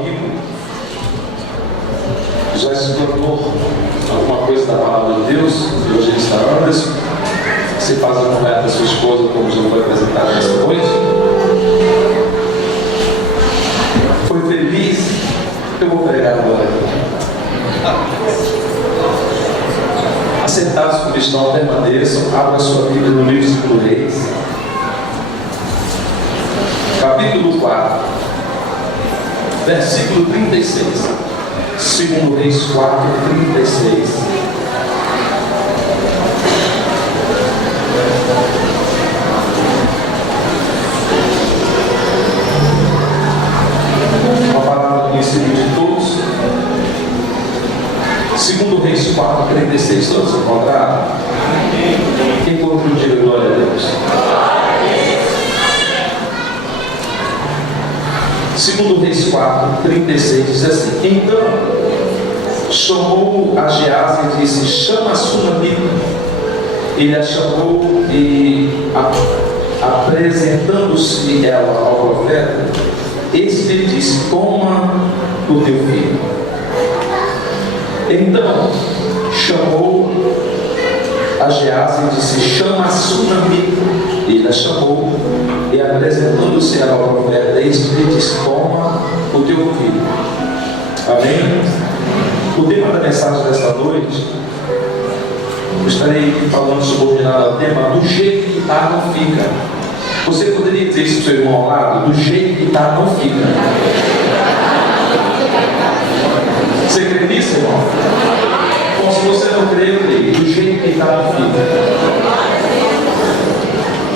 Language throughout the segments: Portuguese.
amigo já se tornou alguma coisa da palavra de Deus, e hoje ele está Anderson. Você faz a mulher da sua esposa, como já foi apresentado nessa noite. Foi feliz? Eu vou pregar agora. Assentados como estão, permaneçam, abra sua Bíblia no livro de Reis, capítulo 4, versículo 36. 2 Reis 4, 36. Uma palavra conhecida de todos. 2 Reis 4, 36. Todos encontraram? Quem encontrou, diga glória a Deus. 2 Reis 4, 36 diz assim: então chamou a Geazi e disse: chama a Sunamita. Ele a chamou e, apresentando-se ela ao profeta, este lhe disse: toma o teu filho. Então chamou a Geazi e disse: chama a Sunamita. Ele a chamou e, apresentando-se ela ao profeta, este lhe disse: toma o teu filho. Amém? O tema da mensagem desta noite, eu estarei falando subordinado ao tema do jeito que está, não fica. Você poderia dizer isso para o seu irmão ao lado? Do jeito que está, não fica. Você crê nisso, irmão? Bom, se você não crê, eu creio. Do jeito que está, não fica.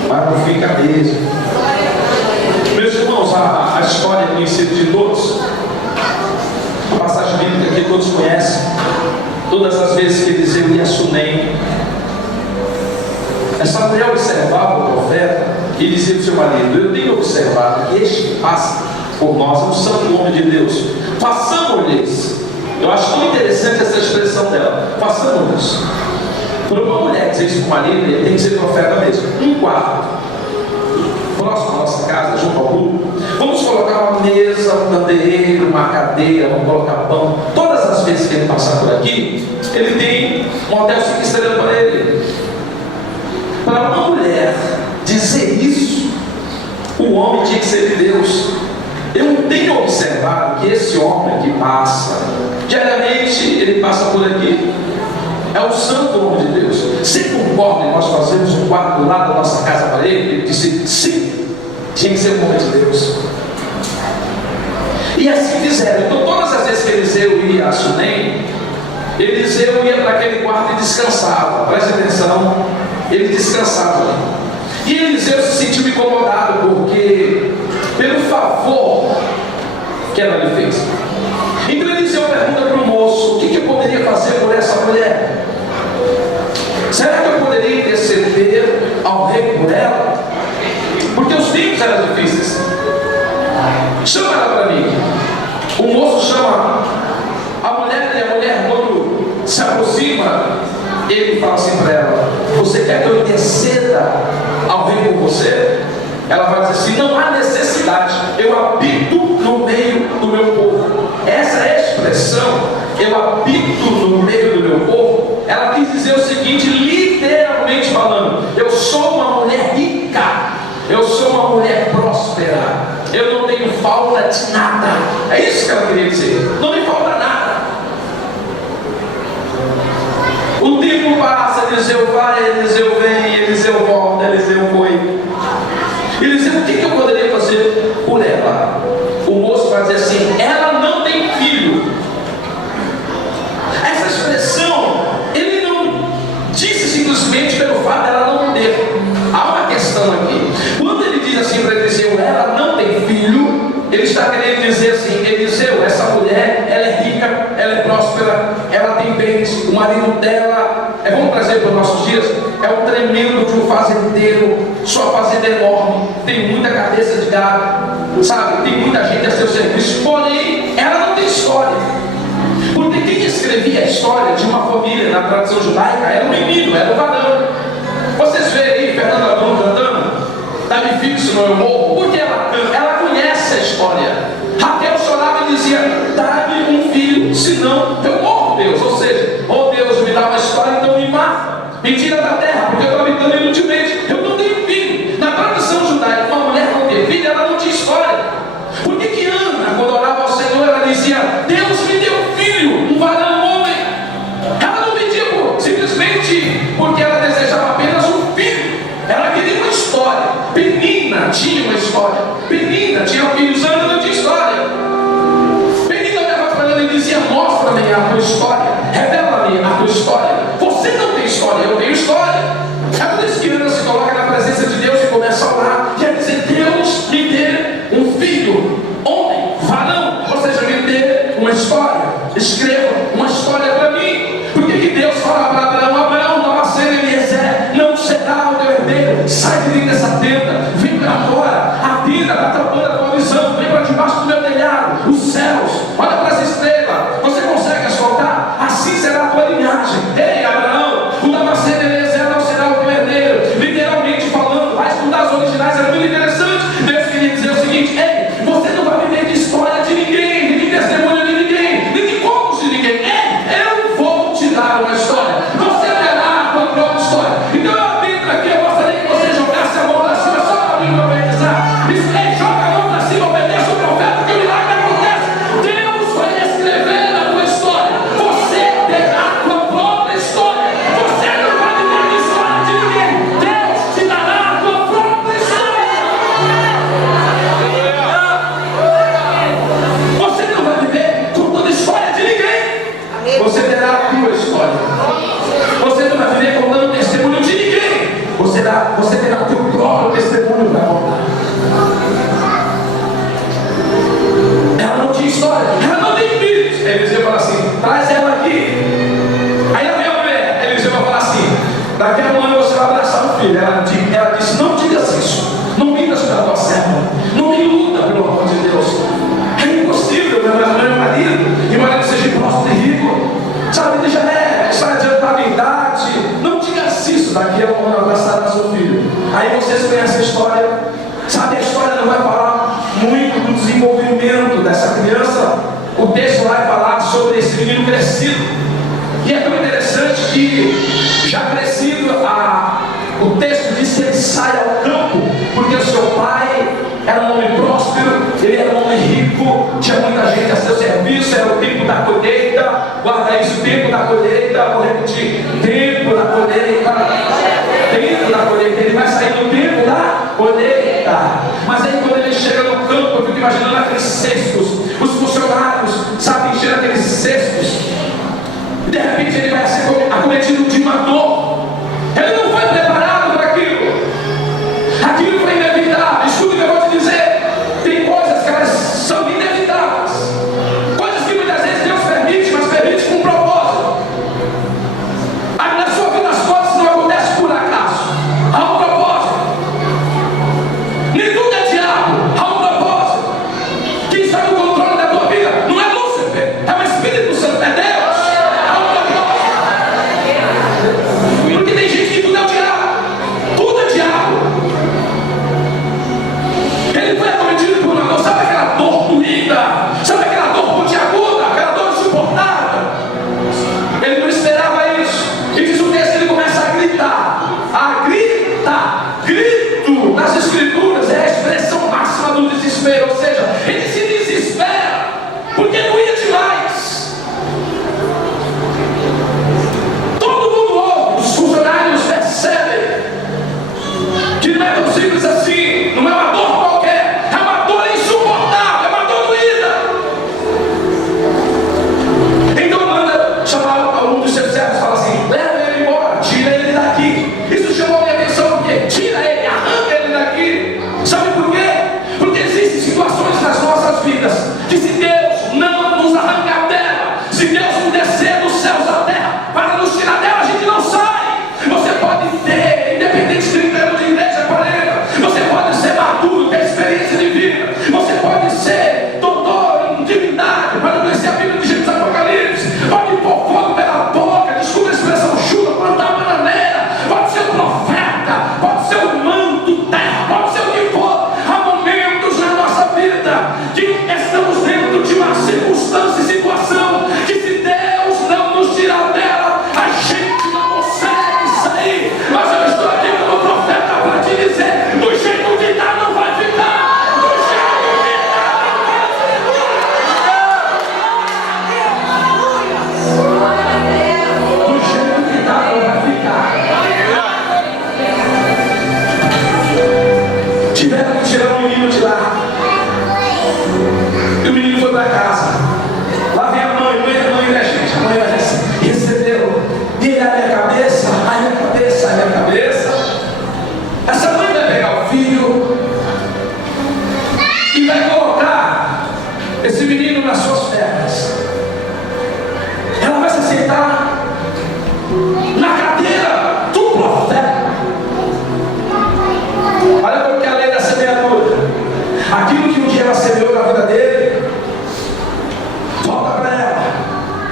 Mas não fica mesmo. Meus irmãos, a história é conhecida de todos. A passagem bíblica que todos conhecem. Todas as vezes que Eliseu ia a Sunem, Samuel observava o profeta e dizia para o seu marido: eu tenho observado que este que passa por nós é um santo homem de Deus. Façamos-lhes. Eu acho tão interessante essa expressão dela. Façamos-lhes. Para uma mulher dizer isso para o marido, ele tem que ser profeta mesmo. Um quarto próximo à nossa casa, junto ao grupo, vamos colocar uma mesa, um candeeiro, uma cadeira, vamos colocar pão. Todas as vezes que ele passar por aqui, ele tem um hotel 5 estrelas para ele. Para uma mulher dizer isso, o homem tinha que ser de Deus. Eu tenho observado que esse homem que passa, diariamente ele passa por aqui, é o santo homem de Deus. Você concorda em nós fazemos um quarto do lado da nossa casa para ele? Ele disse: sim, tinha que ser o homem de Deus. E assim fizeram. Então todas as vezes que Eliseu ia a Sunem, Eliseu ia para aquele quarto e descansava. Preste atenção, ele descansava. E Eliseu se sentiu incomodado pelo favor que ela lhe fez. Então Eliseu pergunta para o moço: o que eu poderia fazer por essa mulher? Será que eu poderia interceder ao rei por ela? Porque os tempos eram difíceis. Chama ela para mim. O moço chama a mulher, e a mulher, quando se aproxima, ele fala assim para ela: você quer que eu interceda ao rei por você? Ela vai dizer assim: não há necessidade, eu habito no meio do meu povo. Essa é a expressão, eu habito no meio do meu povo. Ela quis dizer o seguinte, literalmente falando: eu sou uma mulher rica, eu sou uma mulher próspera, eu não tenho falta de nada. É isso que ela queria dizer: não me falta nada. O tempo passa, Eliseu vai, Eliseu vem, Eliseu volta, Eliseu foi. Eliseu: o que eu poderia fazer por ela? O moço vai dizer assim: ela não tem filho. Essa expressão, ele não disse simplesmente pelo fato dela não ter. Há uma questão aqui. Quando ele diz assim para Eliseu: ela não tem filho, ele está querendo dizer assim: Eliseu, essa mulher, ela é rica, ela é próspera, ela tem bens, o marido dela, vamos trazer para os nossos dias, é um tremendo de um fazendeiro, sua fazenda é enorme, tem muita cabeça de gado, sabe, tem muita gente a seu serviço, porém, ela não tem história. Porque quem escrevia a história de uma família na tradição judaica era um menino, era um varão. Vocês veem aí Fernando Abrão cantando, está me fixo no meu morro, porque ela conhece a história. Raquel chorava e dizia: senão eu morro, Deus. Ou seja, oh Deus, me dá uma história, então me mata, me tira da terra, porque eu estou habitando inutilmente, eu não tenho filho. Na tradição judaica, uma mulher não ter filho, ela não tinha história. Por que Ana, quando orava ao Senhor, ela dizia, Deus me deu filho, um varão homem? Ela não pediu simplesmente porque ela desejava apenas um filho. Ela queria uma história. Penina tinha uma história. Penina tinha filhos, Ana não tinha história. Penina olhava para ela e dizia, mostra-me a tua história, revela-me a tua história. Você não tem história, eu tenho história. Ela diz que Ana se coloca na presença de Deus e começa a orar, quer dizer, Deus me dê um filho, homem, varão, ou seja, me dê uma história. Escreva uma história para mim. Por que Deus fala para Abraão, Abraão, Damasceno, Eliezer, não será o teu herdeiro, sai de dentro dessa tenda, vem para fora, a tenda está atrapalhando a tua visão, vem para debaixo do meu telhado, os céus, olha para as estrelas, você consegue asfaltar? Assim será a tua linhagem. Ei, Abraão, o Damasceno, Eliezer não será o teu herdeiro. Literalmente falando, vai estudar as originais, é muito interessante. Deus queria dizer o seguinte, ei, você não vai viver de história de ninguém, nem de testemunho de ninguém, nem de contos de ninguém. Ei, eu vou te dar uma história, você terá a tua própria história. Então eu dentro aqui, eu gostaria que você jogasse a mão para cima, só para mim profetizar. Ei, joga a mão para cima, obedeça o profeta, que o milagre acontece. Deus vai escrever a tua história, você terá a tua própria história. Você não vai viver de história de ninguém, Deus te dará a tua própria história. Você não vai viver contando história de ninguém, você terá a tua história. Você não vai viver contando testemunho de ninguém, você terá o teu próprio testemunho para contar. Ela não tinha história, ela não tem filhos. Eliseu fala assim, traz ela aqui. Aí ela veio a mulher, Eliseu vai falar assim, daqui a um ano você vai abraçar um filho. Ela disse, não digas isso, não mintas para a tua serva, não me iluda, pelo amor de Deus. É impossível, meu marido, e o marido seja próximo e rico, sabe, ele já está adiantado em idade. Não digas isso, daqui a um ano abraçará seu filho. Aí vocês conhecem a história, sabe, a história não vai falar muito do desenvolvimento dessa criança. O texto vai falar sobre esse menino crescido. E é tão interessante que, já crescido, o texto diz que ele sai ao campo, porque o seu pai era um homem próspero, ele era um homem rico, tinha muita gente a seu serviço, era o tempo da colheita. Guarda isso, tempo da colheita, vou repetir, tempo da colheita, tempo da colheita. Ele vai sair do tempo da colheita. Mas aí quando ele chega no campo, eu fico imaginando aqueles cestos, os funcionários, sabe, enchendo aqueles cestos. De repente ele vai ser acometido de uma dor. Ele não foi preparado para aquilo. Aquilo foi inevitável. Escuta o que eu vou te dizer. Tem coisas que elas são inevitáveis. Coisas que muitas vezes Deus permite, mas permite com um propósito. Na sua vida as coisas não acontecem por acaso. Há um propósito. Nem tudo é diabo. Há um propósito. Quem está no controle da tua vida não é Lúcifer, é o Espírito Santo, é Deus. Há um propósito.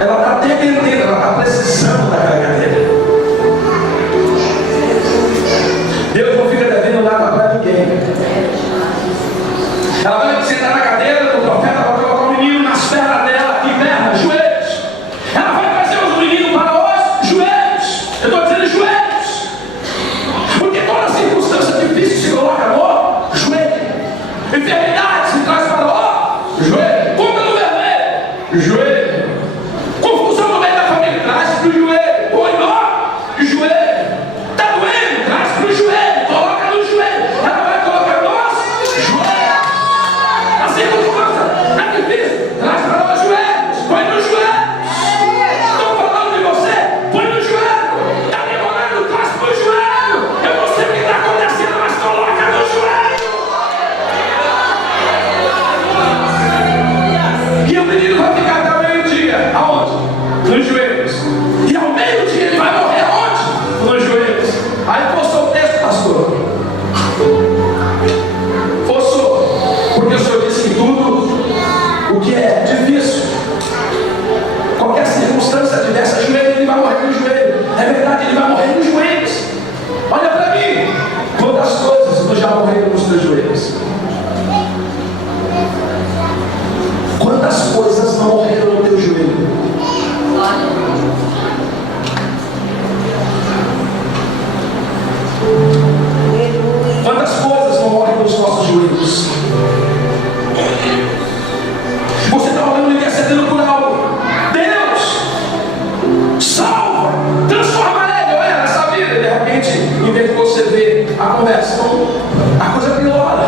ela está dependendo, ela está precisando daquela cadeira. Deus não fica devendo nada para ninguém. Ela vai sentar na cadeira do profeta, vai colocar o menino nas pernas dela, aqui, pernas, joelhos. Ela vai trazer os meninos para os joelhos. Eu estou dizendo joelhos. Porque toda circunstância difícil se coloca no joelho. Enfermidade se traz para o joelho. Compra no vermelho, joelho. Confusão no meio da família, traz para o joelho. Põe no joelho. Está doendo, traz para o joelho. Coloca no joelho. Ela vai colocar nos joelhos. A circunstância está difícil, traz para os joelhos. Põe no joelho. Estou falando de você, põe no joelho. Está demorando, traz para o joelho. Eu não sei o que está acontecendo, mas coloca no joelho. E o menino vai ficar até o meio-dia. Aonde? Nos joelhos. E ao meio-dia ele vai morrer aonde? Nos joelhos. Aí forçou o texto, pastor. Forçou. Porque o Senhor disse que tudo o que é difícil, qualquer circunstância adversa, joelho, ele vai morrer no joelho. É verdade, ele vai morrer nos joelhos. Olha para mim. Quantas coisas tu já morreram nos teus joelhos? Quantas coisas não morreram no teu joelho? Quantas coisas não morrem nos nossos joelhos? Você está orando e intercedendo por algo. Deus, salva, transforma ele ou ela nessa vida. De repente, em vez de você ver a conversão, a coisa piora.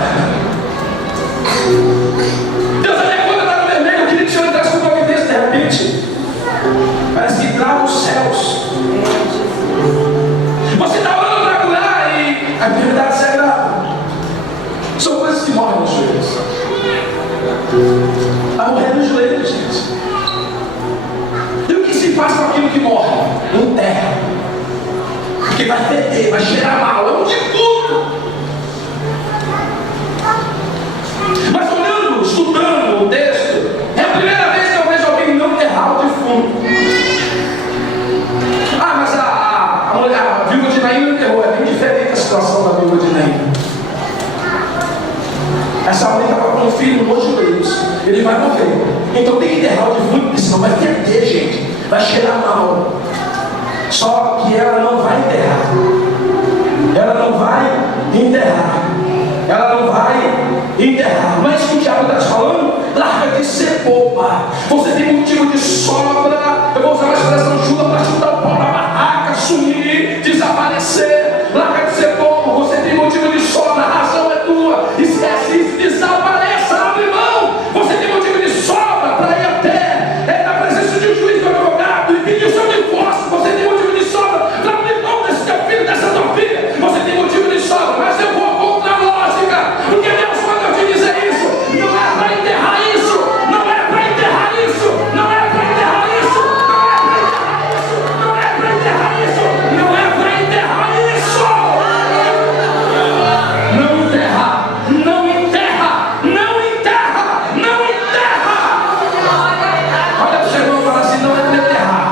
Deus, a minha conta está no vermelho. Eu queria que o Senhor entrasse com uma providência. De repente, parece que trava os céus. Você está orando para curar e a enfermidade se agrava. São coisas que morrem nos joelhos. Vai morrer nos joelhos, gente. E o que se faz com aquilo que morre? Enterra. Porque vai perder, vai cheirar mal. É um defunto. Mas olhando, estudando o texto, é a primeira vez que eu vejo alguém não enterrar o defunto. Ah, mas a mulher, a viúva de Naim não enterrou. É bem diferente a situação da viúva de Naim. Essa mulher estava com um filho nos joelhos. Ele vai morrer. Então tem que enterrar o defunto, porque senão vai perder, gente. Vai cheirar mal. Só que ela não vai enterrar. Ela não vai enterrar. Ela não vai enterrar. Mas o que o diabo está te falando? Larga de ser boba. Você tem motivo de sobra. Eu vou usar uma expressão chula para chutar o pau da barraca, sumir, desaparecer. Larga de ser bobo. Você tem motivo de sobra. A razão é tua. Esquece isso. Desapareça. Abre mão. Você tem motivo de sobra para ir até na presença de um juiz do advogado e pedir o seu divórcio. Você tem motivo de sobra para abrir mão desse teu filho, dessa tua filha. Você tem motivo de sobra. Mas eu vou contra a lógica. Porque Deus manda eu te dizer isso. Não é para enterrar isso. Não é para enterrar isso. Não é para enterrar isso. Não é para enterrar isso. Não é para enterrar isso. Não é para enterrar isso. Não enterra. Não enterra. Não enterra. Não enterra. Olha para o seu irmão e fala assim: não é para enterrar.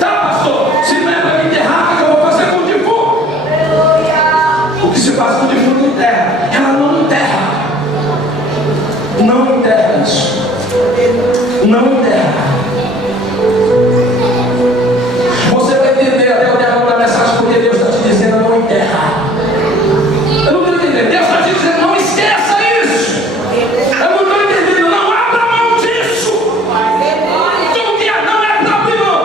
Tá, pastor? Se não é para me enterrar, o que eu vou fazer com o defunto? O que se faz com o defunto enterra. Ela não enterra. Não enterra isso. Não enterra. Você vai entender até o termo da mensagem, porque Deus está te dizendo: não enterra. Eu não estou entendendo. Deus está te dizendo: não esqueça isso. Eu não estou entendendo. Não abra mão disso. Como que é? Não é para abrir mão.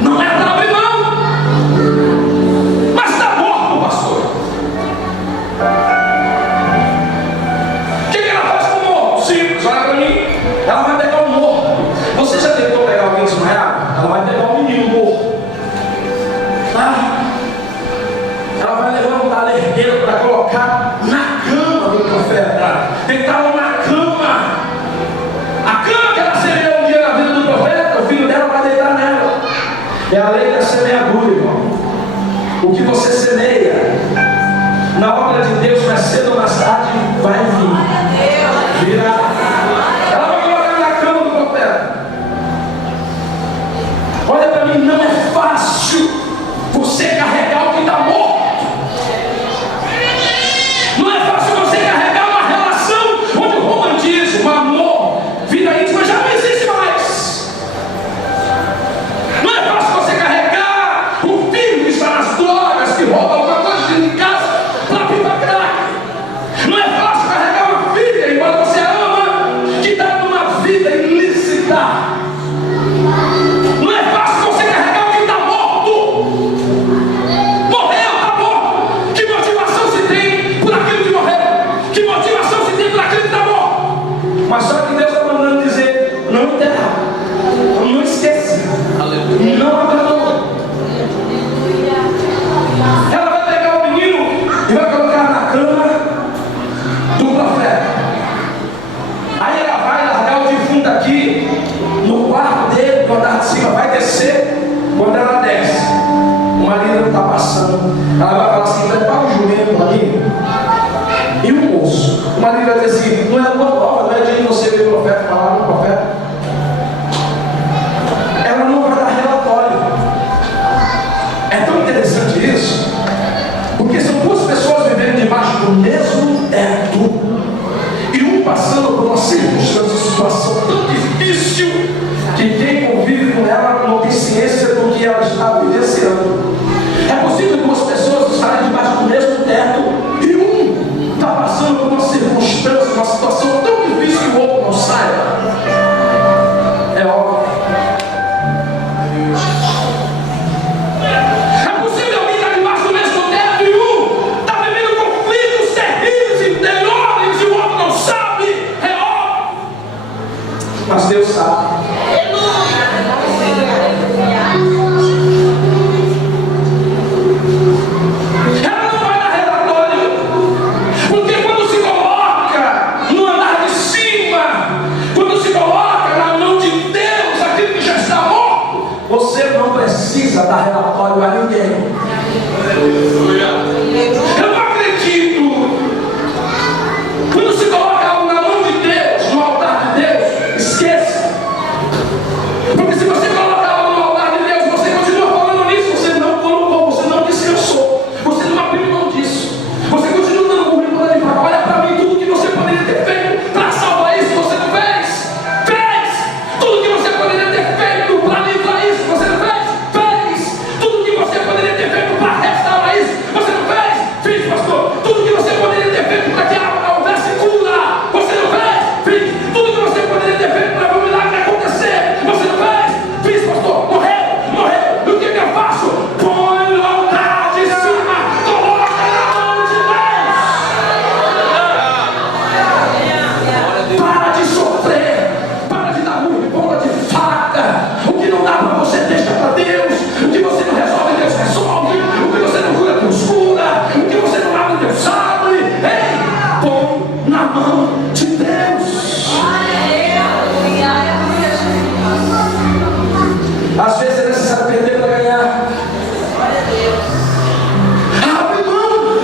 Não é para abrir mão. Mas está morto, pastor. O que ela faz com o morto? Simples, olha para mim. Ela vai pegar o morto. Você já tentou pegar alguém desmaiado? Ela vai pegar o menino morto. Ela vai levantar a herdeira para colocar na cama do profeta. Deitá-lo na cama. A cama que ela semeou um dia na vida do profeta, o filho dela vai deitar nela. É a lei da semeadura, irmão. O que você semeia, na hora glória de Deus, mais cedo ou mais tarde, vai vir. Virá. Ela vai colocar na cama do profeta. Olha para mim, não é fácil você carregar o que está morto. Não é fácil você carregar uma relação onde o romantismo, o amor, vida íntima já não existe mais. Não é fácil você carregar um filho que está nas drogas, que rouba alguma coisa de casa para vir para crack. Não é fácil carregar uma filha, embora você ama, que está numa vida ilícita. Não é fácil você carregar o que está morto. Morreu, está morto. Que motivação se tem por aquilo que morreu? Que motivação se tem por aquilo que está morto? Mas só que Deus está mandando dizer: não enterra, não esqueça, não abandona. Ela vai pegar o menino e vai colocar na cama do profeta. Aí ela vai largar o defunto aqui no quarto dele, no andar de cima, vai descer. Quando ela desce, o marido está passando, ela vai falar assim: prepara o jumento para mim e o moço. O marido vai dizer assim: não é boa nova, não é dia de você ver o profeta, falar no profeta. Ela não vai dar relatório. É tão interessante isso, porque são duas pessoas vivendo debaixo do mesmo teto, e um passando por uma circunstância, situação tão difícil, que quem convive com ela não tem ciência do que ela está vivenciando. É possível duas pessoas estarem debaixo do mesmo teto, e um está passando por uma circunstância, uma situação tão difícil que o outro não saiba. É óbvio. É possível alguém estar debaixo do mesmo teto e um está vivendo conflitos terríveis interiores e o outro não sabe. É óbvio. Mas Deus sabe. Ela não vai dar relatório, porque quando se coloca no andar de cima, quando se coloca na mão de Deus aquilo que já está morto, você não precisa dar relatório a ninguém. Eu não acredito. Quando se coloca algo na mão de Deus, no altar de Deus, esqueça. Porque se você coloca algo no altar de Deus, você continua falando nisso, você não colocou, você não descansou, você não abriu mão disso, você continua dando currículo para ele, fala: olha para mim, tudo que você poderia ter feito para salvar isso, você não fez. Tudo que você poderia ter feito para livrar isso, você não fez. Tudo que você poderia ter feito para restaurar isso, você não fez. Fiz, pastor. Tudo que você poderia ter feito para que a houvesse cura, você não fez. Fiz. Tudo que você poderia ter feito para o milagre acontecer, você não fez. Fiz, pastor. Morreu. E o que eu faço? Põe no altar de cima, coloca na mão de Deus. Para de sofrer, para de dar murro e ponta de faca. O que não dá para você, deixa para Deus. O que você não resolve, Deus resolve. O que você não cura, Deus cura. O que você não abre, Deus abre. Ei, põe na mão de Deus. Às vezes é necessário perder para ganhar. Abre mão,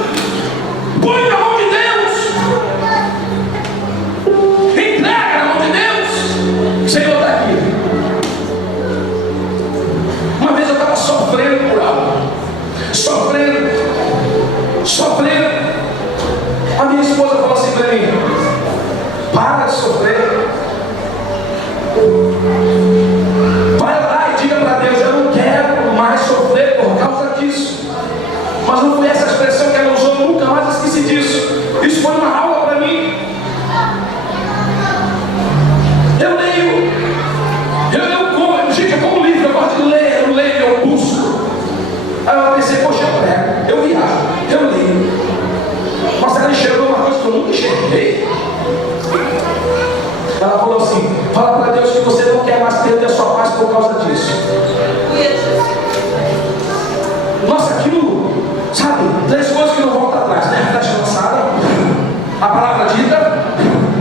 põe na mão de Deus, entrega na mão de Deus. Senhor, está aqui. Uma vez eu estava sofrendo por algo, sofrendo. A minha esposa falou assim para mim: para de sofrer. Vai lá e diga para Deus: eu não quero mais sofrer por causa disso. Mas não foi essa expressão que ela usou, nunca mais esqueci disso. Isso foi uma aula para mim. Eu leio como livro, eu gosto de ler, eu busco. Aí eu pensei: poxa, eu prego, eu viajo, eu leio. Mas ela enxergou uma coisa que eu nunca enxerguei. Ela falou assim: fala para Deus que você não quer mais perder a sua paz por causa disso. Nossa, aquilo, sabe, 3 coisas que não voltam atrás, né? A verdade lançada, a palavra dita,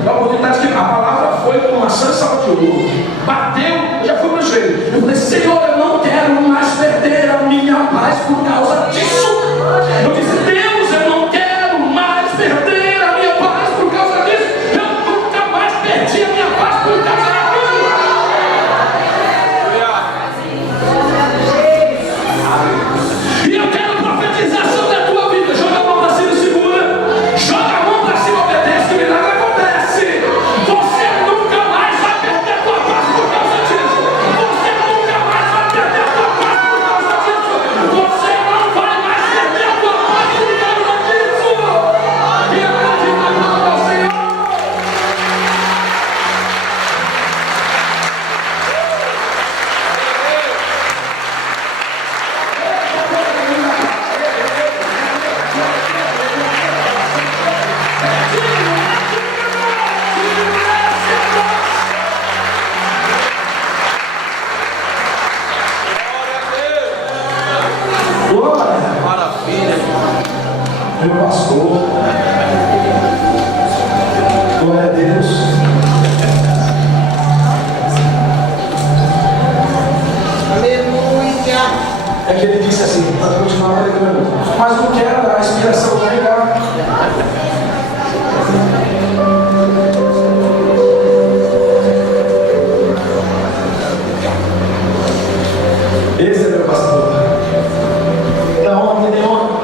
a oportunidade que a palavra foi como uma sanção de ouro, bateu, já foi no joelho. Eu falei: Senhor, eu não quero mais perder a minha paz por causa disso. Eu disse: Deus, eu não quero mais meu pastor. Glória a Deus. Aleluia. É que ele disse assim, para continuar pregando, mas não quero, a inspiração vai ligar. Esse é meu pastor. Da onde tem honra.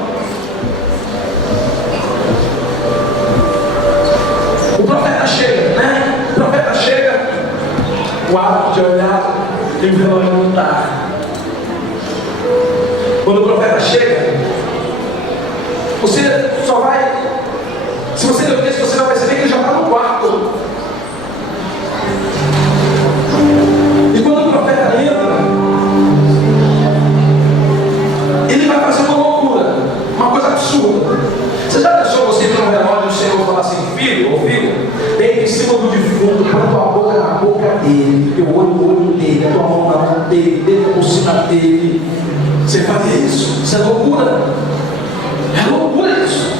O profeta chega, né? O profeta chega, o hábito de olhar e o vilão não está. Quando o profeta chega, você só vai, se você ler o texto, você vai perceber que ele já está no quarto. E quando o profeta entra, ele vai fazer uma loucura, uma coisa absurda. Você já pensou você ir para um relógio e o Senhor falar assim, filho ou filha, deita em cima do defunto, põe tua boca na boca dele, teu olho no olho dele, a tua mão na mão dele, deita por cima dele. Você fazer isso? Isso é loucura. É loucura isso.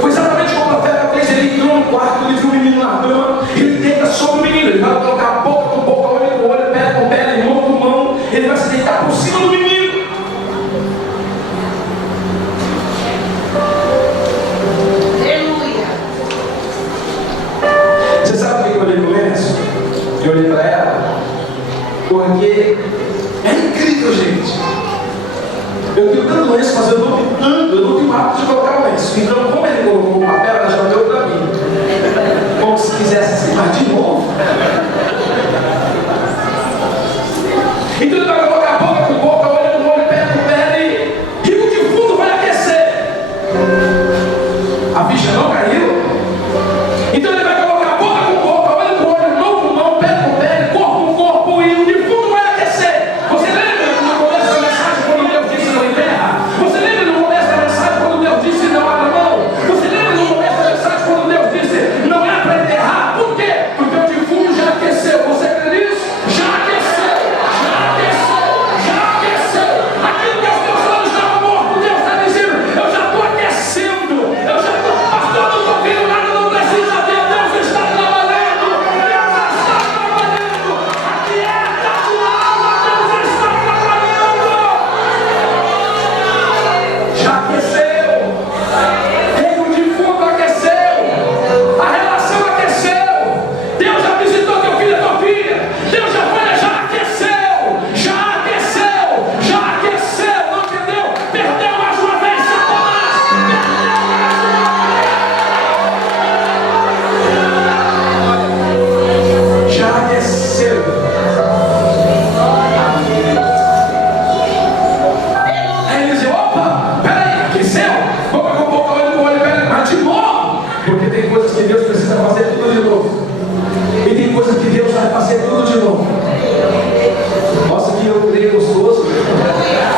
Foi exatamente como o profeta fez. Ele entrou no quarto, ele viu o menino na cama, ele deita sobre o menino, ele vai colocar boca com boca, olho com olho, pé com pé, mão com mão, ele vai se deitar por cima do menino. Aleluia. Você sabe por que eu olhei pro lenço? Eu olhei para ela porque é incrível, gente. Eu tenho tanto lenço, mas eu não tenho hábito de colocar o lenço. Então, como ele colocou o papel, ela já deu para mim. Como se quisesse assim, mas de novo. Então ele vai colocar boca com boca, olho com olho, pé com pé, e o defunto vai aquecer. A ficha não caiu. Então ele vai colocar boca com boca, olho com olho, mão com mão, pé com pé, corpo com corpo, e o defunto vai aquecer. Você lembra no começo da mensagem quando Deus disse não enterra? Você lembra no começo da mensagem quando Deus disse não abra mão? Você lembra no começo da mensagem quando Deus disse não é para enterrar? Por quê? Porque o defunto já aqueceu. Você crê nisso? Já aqueceu, já aqueceu, já aqueceu. Aquilo que os meus olhos estavam mortos, Deus está dizendo, eu já estou aquecendo, eu já estou, pastor, não estou vendo nada, não precisa ver, Deus está trabalhando, Deus está trabalhando, aquieta a tua alma, Deus está trabalhando. Já aqueceu, o defunto aqueceu, a relação aqueceu, Deus já visitou teu filho e tua filha, Deus já foi, já aqueceu, já aqueceu, já aqueceu, não entendeu? Perdeu mais uma vez, Satanás, perdeu mais uma vez, já aqueceu. Aí ele diz, opa, peraí, aqueceu? Boca com boca, olho com olho, peraí, mas de novo. Porque tem coisas que Deus precisa fazer tudo de novo. E tem coisas que Deus vai fazer tudo de novo. Nossa, que eu creio gostoso.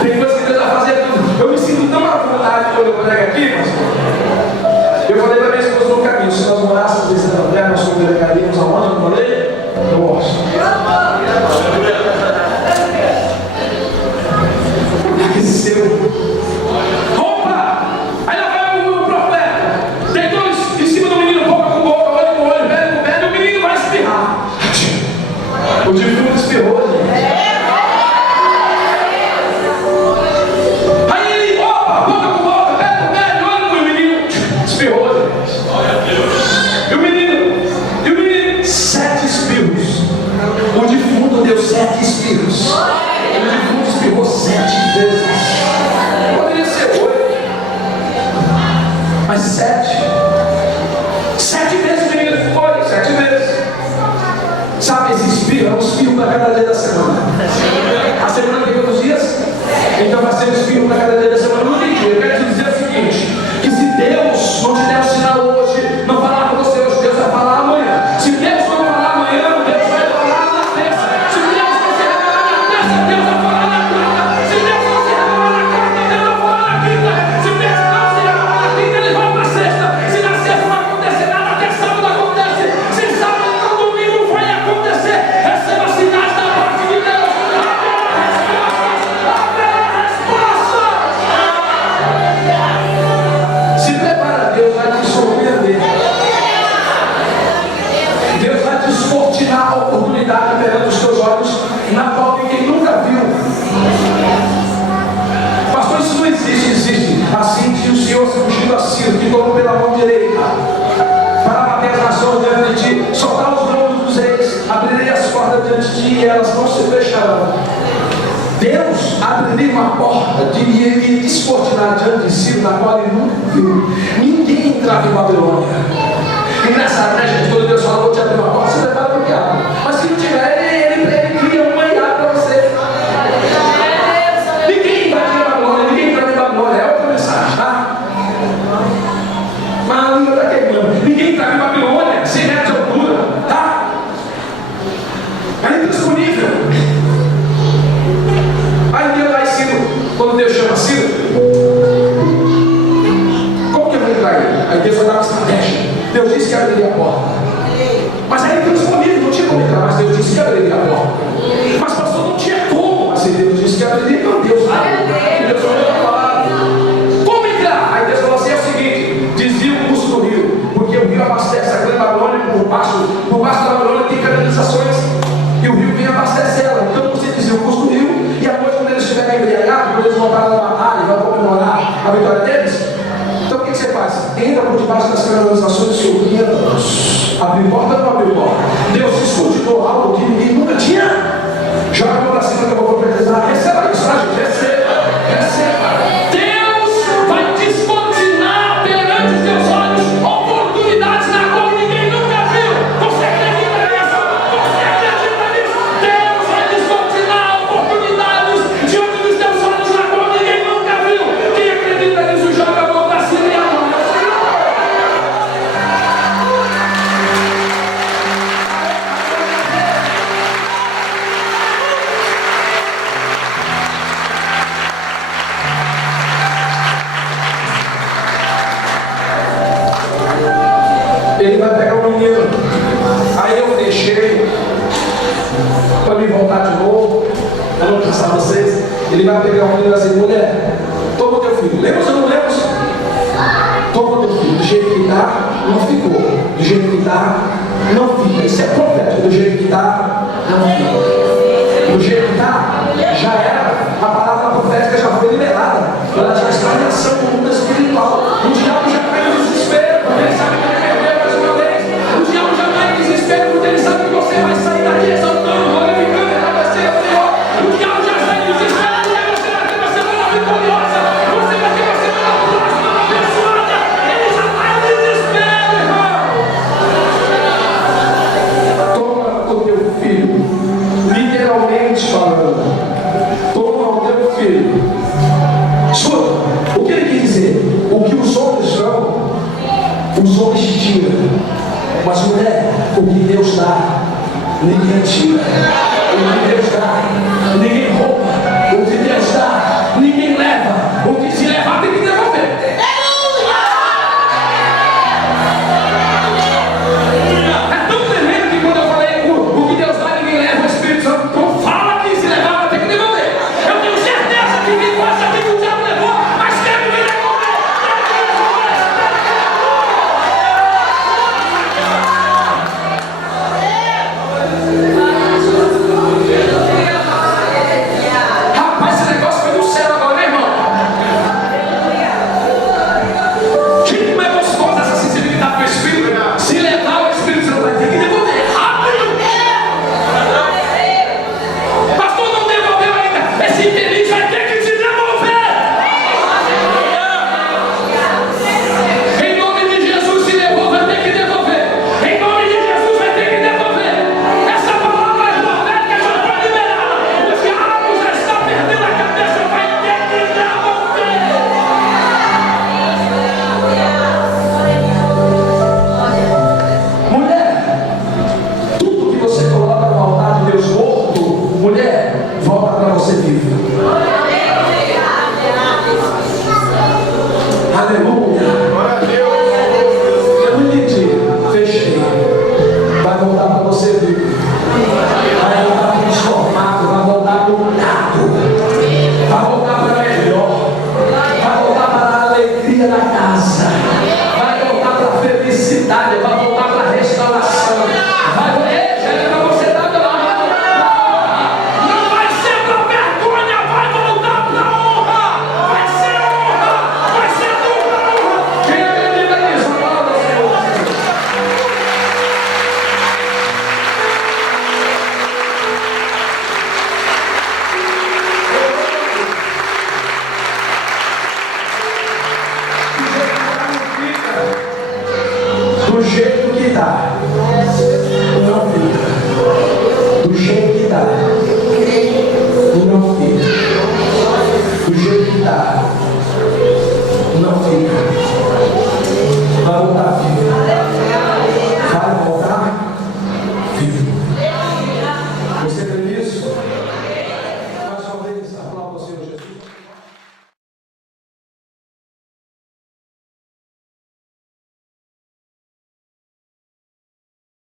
Tem coisas que Deus vai fazer tudo. Eu me sinto tão à vontade quando eu prego aqui, pastor. Eu falei para minha esposa no caminho, se nós morássemos em Santo André, nós congregaríamos aonde? Eu falei? No Washington. Aqueceu. Opa! Aí lá vai o profeta. Deitou em cima do menino, boca com boca, olho com olho, pé com pé, e o menino vai espirrar. O defunto espirrou, gente. Aí ele, opa, boca com boca, pé com pé, olho com o menino. Espirrou, gente. E o menino, 7 espirros. O defunto deu 7 espirros. O defunto espirrou 7 vezes. a Ciro, que tomou pela mão direita, para bater as nações diante de ti, soltar os lombos dos reis, abrirei as portas diante de ti e elas não se fecharão. Deus abriria uma porta e ele ia descortinar diante de Ciro, na qual ele nunca viu. Ninguém entrava em Babilônia. Engraçado, né, gente? Quando Deus falou te abrir uma porta, você prepara para o diabo. Mas se não tiver, ele cria uma ilha para você. Ninguém vai em Babilônia, ninguém entra em Babilônia. É outra mensagem, tá? Mas a língua está queimando. Ninguém entra em Babilônia, 100 metros de altura, tá? É intransponível. Aí Deus vai Ciro, quando Deus chama Ciro, como que eu vou entrar aí? Aí Deus vai dar uma estratégia. Deus disse que abriria a porta. Mas aí intransponível, não tinha como entrar, mas Deus disse que abriria a porta. Mas pastor, não tinha como. Mas Deus disse que abriria, então Deus abre. Deus falou a palavra. Como entrar? Aí Deus falou assim: é o seguinte, desvia o curso do rio, porque o rio abastece a grande Babilônia, por baixo da Babilônia tem canalizações, e o rio vem abastecer ela. Então você desvia o curso do rio, e depois quando eles estiverem embriagados, quando eles voltarem da batalha e vão comemorar a vitória deles, então o que você faz? Entra por debaixo das canalizações e orienta-nos. Abriu porta ou não abriu porta? Deus descortinou algo que ninguém nunca tinha. Joga a mão pra cima que eu vou profetizar. Receba isso, tá, gente? Receba. Deus vai descortinar perante os teus olhos oportunidades na qual ninguém nunca viu. Você acredita nisso? Você acredita nisso? Deus vai descortinar oportunidades diante dos teus olhos na qual ninguém nunca viu. Quem acredita nisso, joga a mão pra cima e a mão. Ele vai pegar o menino. Aí eu deixei para me voltar de novo, para não cansar vocês. Ele vai pegar o menino e vai dizer: mulher, toma o teu filho. Lembra ou não lembra? Toma o teu filho. Do jeito que está, não ficou. Do jeito que está, não fica. Isso é profético. Do jeito que está, não fica. Do jeito que está, já era. A palavra profética já foi liberada. Ela já está em ação no mundo espiritual. O diabo já cai no desespero. Ele sabe que ele perdeu mais uma vez. O diabo já cai em desespero porque ele sabe que você vai sair daqui exaltando, glorificando e agradecendo ao Senhor. O diabo já sai em desespero porque você vai ter uma semana vitoriosa. Você vai ter uma semana próxima, abençoada. Ele já está em desespero, irmão. Toma o teu filho, literalmente falando. Toma o teu filho. Escuta, o que ele quis dizer? O que os homens são, os homens tiram. Mas mulher, o que Deus dá, ninguém tira. O que Deus dá, ninguém rouba. O que Deus dá, ninguém leva. O que se levar tem que devolver. É tão tremendo que quando eu falei o que Deus dá, ninguém leva, o Espírito Santo então fala que se levar vai ter que devolver. Eu tenho certeza que quem gosta de que o diabo levou, mas quer que devolver. Rapaz, esse negócio foi do céu agora, né, irmão? Que como é gostosa essa sensibilidade do Espírito. Se levar o Espírito Santo vai ter que devolver rápido. Pastor, não devolveu ainda. Esse infeliz vai ter que se devolver. Em nome de Jesus, se devolve, vai ter que devolver. Em nome de Jesus, vai ter que devolver. Essa palavra profética já está liberada. O diabo já está perdendo a cabeça, vai ter que devolver. Mulher, tudo que você coloca no altar de Deus morto, mulher, volta para você viva. Aleluia. Eu entendi, fechei. Vai voltar para você vivo. Vai voltar transformado, vai voltar mudado. Vai voltar para melhor. Vai voltar para a alegria da casa.